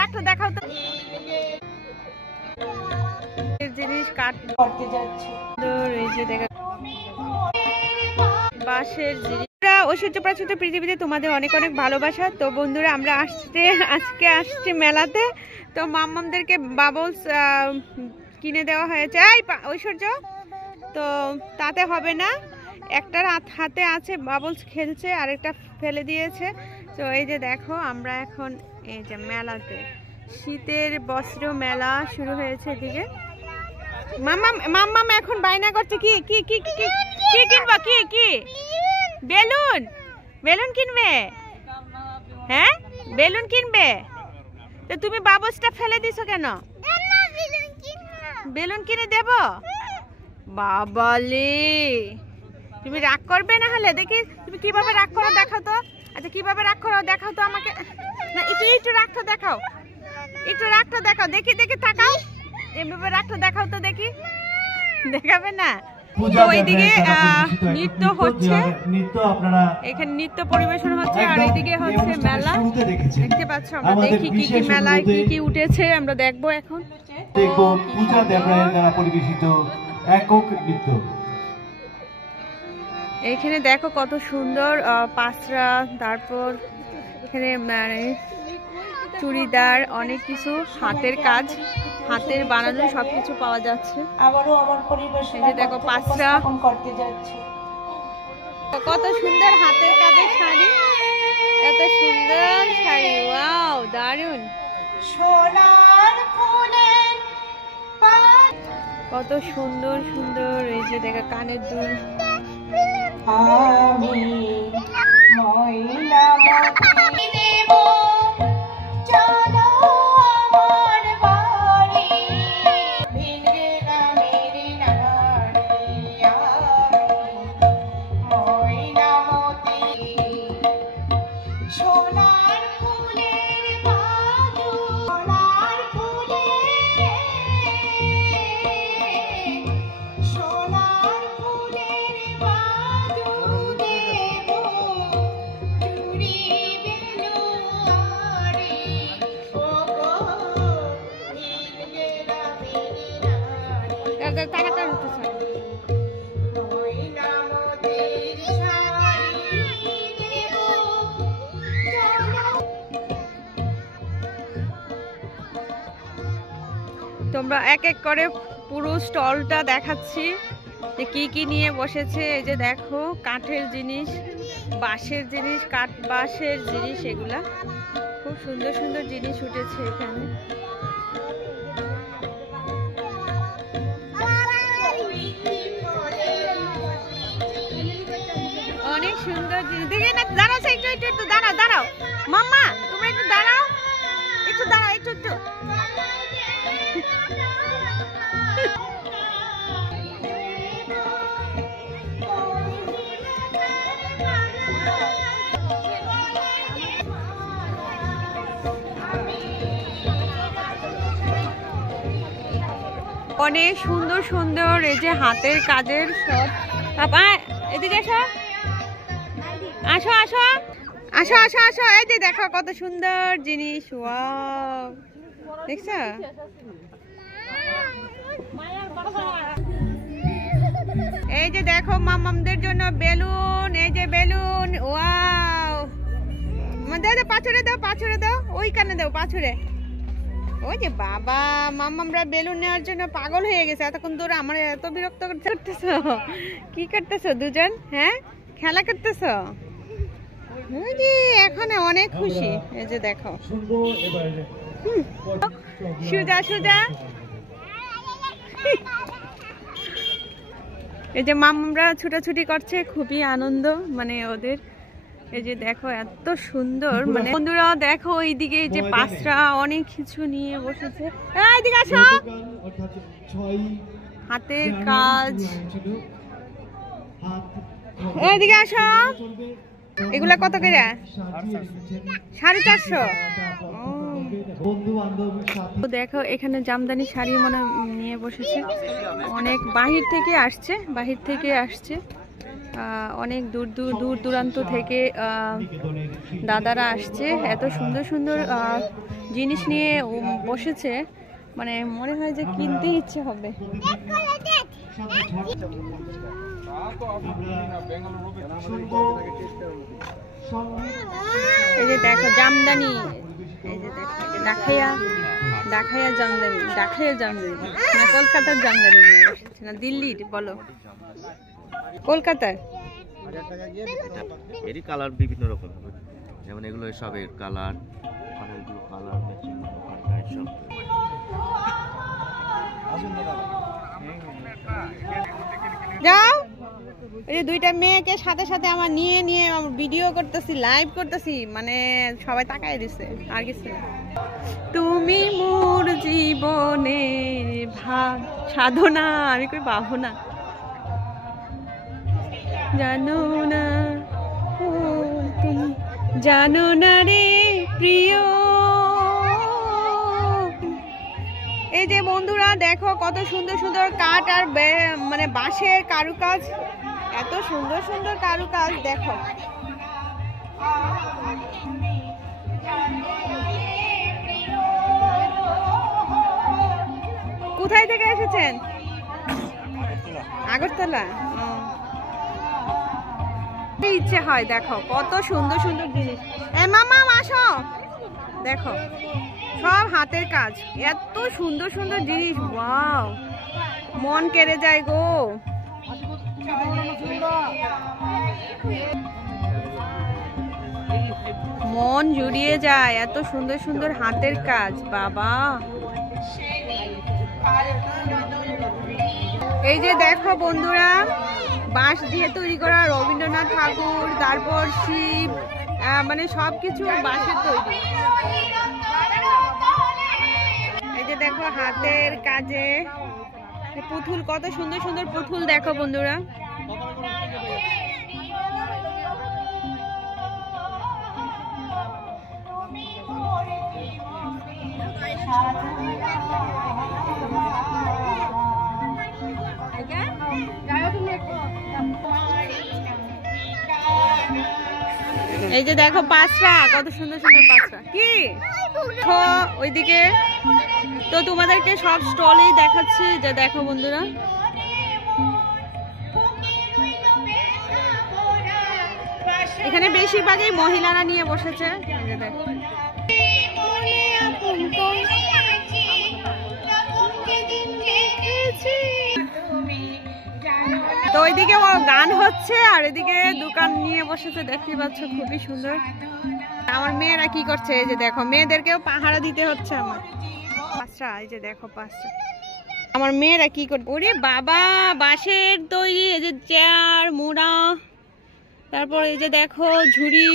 রাখতে দেখাও তো জিনিস কাটতে যাচ্ছে এই যে দেখা বাঁশের জিনিস। ঐশ্বর্যপ্রাচুর্য পৃথিবীতে তোমাদের অনেক অনেক ভালোবাসা। তো বন্ধুরা আমরা আজকে আসছি মেলাতে। তো মাম্মামদেরকে বাবলস কিনে দেওয়া হয়েছে। এই ঐশ্বর্য তো তাতে হবে না, একটা হাতে আছে বাবলস খেলছে আর একটা ফেলে দিয়েছে। তো এই যে দেখো আমরা এখন এই যে মেলাতে, শীতের বস্ত্র মেলা শুরু হয়েছে এদিকে। মাম্মাম এখন বায়না করছে কি কি কি কি কি কিনবা? কি কি বেলুন? বেলুন কিনবে? হ্যাঁ বেলুন কিনবে? তো তুমি বাবলসটা ফেলে দিছো কেন? বেলুন কিনে দেব? বাবালে তুমি রাগ করবে না হলে? দেখি তুমি কিভাবে রাগ করো দেখাও তো। আচ্ছা কিভাবে রাগ করো দেখাও তো আমাকে। না একটু রাগটা দেখাও, একটু রাগটা দেখাও, দেখি দেখি তাকাও, এভাবে রাগটা দেখাও তো দেখি। দেখাবে না? ওইদিকে নৃত্য হচ্ছে, এখানে নৃত্য পরিবেশন হচ্ছে আর এদিকে হচ্ছে মেলা। দেখতে পাচ্ছ আমরা দেখি কি কি মেলায় কি কি উঠেছে আমরা দেখবো এখন। দেখবো পূজা দেবরায়ের দ্বারা পরিবেশিত একক নৃত্য। এখানে দেখো কত সুন্দর পাঁচরা, তারপর এখানে মানে চুড়িদার, অনেক কিছু হাতের কাজ, হাতের বানানো সবকিছু পাওয়া যাচ্ছে। আবারও আমার পরিবেশ এই যে দেখো পাঁচরা করতে যাচ্ছে। কত সুন্দর হাতের কাজের শাড়ি, এত সুন্দর শাড়ি, ওয়াও দারুন। সোনার ফুলের কত সুন্দর সুন্দর এই যে দেখো কানের দুল। আমি ময়নামতি দেব, চলো আমার বাড়ি, ভিড়ে গ্রামের নারী আমি ময়নামতি। সোনার ফুলের বাজু, সোনার ফুলের, সোনার ফুলের বাজু দেব, চুড়ি বেলুয়ারি, ও গো ভিড়ে গ্রামের নারী তাড়াতাড়ি উঠেছে। ময়নামতির শাড়ি দেব, চলো। তোমরা এক এক করে পুরো স্টলটা দেখাচ্ছি যে কি কি নিয়ে বসেছে। এই যে দেখো কাঠের জিনিস, বাঁশের জিনিস, কাঠ বাঁশের জিনিস, এগুলা খুব সুন্দর সুন্দর জিনিস উঠেছে এখানে। অনেক সুন্দর জিনিস দেখে না। দাঁড়াও একটু একটু একটু দাঁড়াও, দাঁড়াও মাম্মা, তোমরা একটু দাঁড়াও, একটু দাঁড়াও, একটু একটু। অনেক সুন্দর সুন্দর এই যে হাতের কাজের সব। বাবা এদিকে আসো, আসো আসো আসো আসো আসো। এই যে দেখো কত সুন্দর জিনিস, ওয়াও দেখছো? এই যে দেখো মামামদের জন্য বেলুন, এই যে বেলুন, ওয়াও। দাও দাও পাছড়ে দাও, পাছড়ে দাও, ওই কানে দাও পাছড়ে। ওই যে বাবা মামামরা বেলুন নেওয়ার জন্য পাগল হয়ে গেছে এতক্ষণ ধরে। আমার এত বিরক্ত করতেছো, কি করতেছো দুজন? হ্যাঁ খেলা করতেছো? এখন অনেক খুশি। এই যে দেখো সুজা সুজা, এই যে মামামরা ছুটাছুটি করছে, খুবই আনন্দ মানে ওদের। এই যে দেখো এত সুন্দর মানে বন্ধুরা দেখো এইদিকে যে পাঁচরা অনেক কিছু নিয়ে বসেছে। এইদিকে আসো, হাতের কাজ, এইদিকে আসো। এগুলা কত করে? 450। দেখো এখানে জামদানি শাড়ি মনে নিয়ে বসেছে, অনেক বাহির থেকে আসছে, অনেক দূর দূরান্ত থেকে দাদারা আসছে। এত সুন্দর সুন্দর জিনিস নিয়ে বসেছে, মানে মনে হয় যে কিনতে ইচ্ছে হবে। এই যে দেখো জামদানি, এই যে দেখো ডাকাইয়া জামদানি না কলকাতার জামদানি নিয়ে বসেছে, না দিল্লির বলো, কলকাতার। এরই কালার বিভিন্ন রকম হবে, যেমন এগুলো সবের কালার, মানে এগুলো কালার ম্যাচিং সব। যাও, এই যে দুইটা মেয়েকে সাথে সাথে আমার নিয়ে ভিডিও করতেছি, লাইভ করতেছি, মানে সবাই তাকায় দিছে, আর কিছু না। তুমি মোর জীবনের সাধনা, আমি কই বাহনা, জানো না ও তুমি জানো না রে প্রিয়। এই যে বন্ধুরা দেখো কত সুন্দর সুন্দর কাঠ আর মানে বাঁশের কারুকাজ, এত সুন্দর সুন্দর কারুকাজ দেখো। কোথায় থেকে এসেছেন? আগরতলা। ইচ্ছে হয় দেখো কত সুন্দর সুন্দর জিনিস। মামা আসো, দেখো সব হাতের কাজ, এত সুন্দর সুন্দর জিনিস, ওয়াও মন কেড়ে যায় গো। মন জুড়িয়ে যায়, এত সুন্দর সুন্দর হাতের কাজ বাবা। এই যে দেখো বন্ধুরা, বাঁশ দিয়ে তৈরি করা রবীন্দ্রনাথ ঠাকুর, তারপর শিব, মানে সবকিছু বাঁশের তৈরি। এই যে দেখো হাতের কাজে পুতুল, কত সুন্দর সুন্দর পুতুল দেখো বন্ধুরা। এই যে দেখো পাঁচটা, কত সুন্দর সুন্দর পাঁচটা। কি ওইদিকে তো তোমাদেরকে সব স্টলেই দেখাচ্ছি, যে দেখো বন্ধুরা। এখানে বেশিরভাগই মহিলারা নিয়ে বসেছে। তো ওইদিকে গান হচ্ছে আর এদিকে দোকান নিয়ে বসেছে, দেখতে পাচ্ছ খুবই সুন্দর। আমার মেয়েরা কি করছে, এই যে দেখো মেয়েদেরকেও পাহারা দিতে হচ্ছে আমার। পাঁচটা, এই যে দেখো পাঁচটা, আমার মেয়েরা কি করছে। ওরে বাবা, বাঁশের তৈরি এই যে চেয়ার, মোড়া, তারপর এই যে দেখো ঝুড়ি,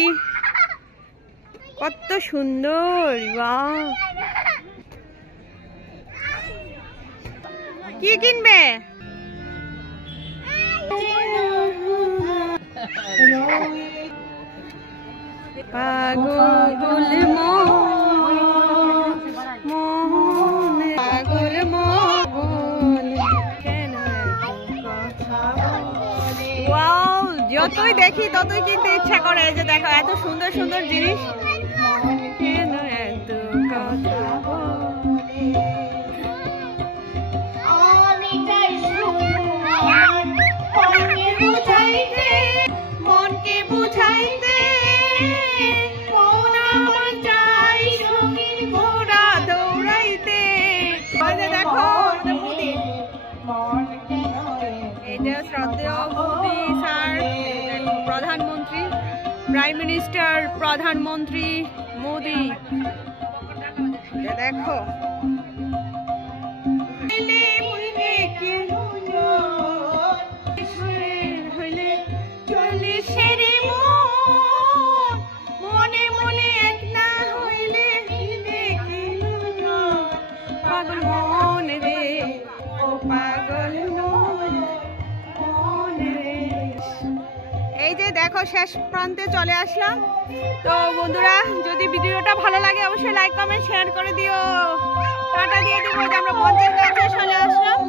কত সুন্দর। বাহ, কি কিনবে? পাগল মন পাগল মন কেন কথা বলে। ওয়াও, যতই দেখি ততই কিনতে ইচ্ছা করে। এই যে দেখো এত সুন্দর সুন্দর জিনিস, কেন এত কথা বলে। মনকে বুঝাইতে দৌড়াইতে। দেখো এটা শ্রদ্ধেয় মোদী স্যার, প্রধানমন্ত্রী, প্রাইম মিনিস্টার প্রধানমন্ত্রী মোদী। দেখো মনে মনে এক না হইলে পাগল মন রে, ও পাগল মন রে। এই যে দেখো শেষ প্রান্তে চলে আসলাম। তো বন্ধুরা, যদি ভিডিওটা ভালো লাগে অবশ্যই লাইক কমেন্ট শেয়ার করে দিও। টাটা দিয়ে দিব, আমরা মঞ্চের কাছে চলে আসলাম।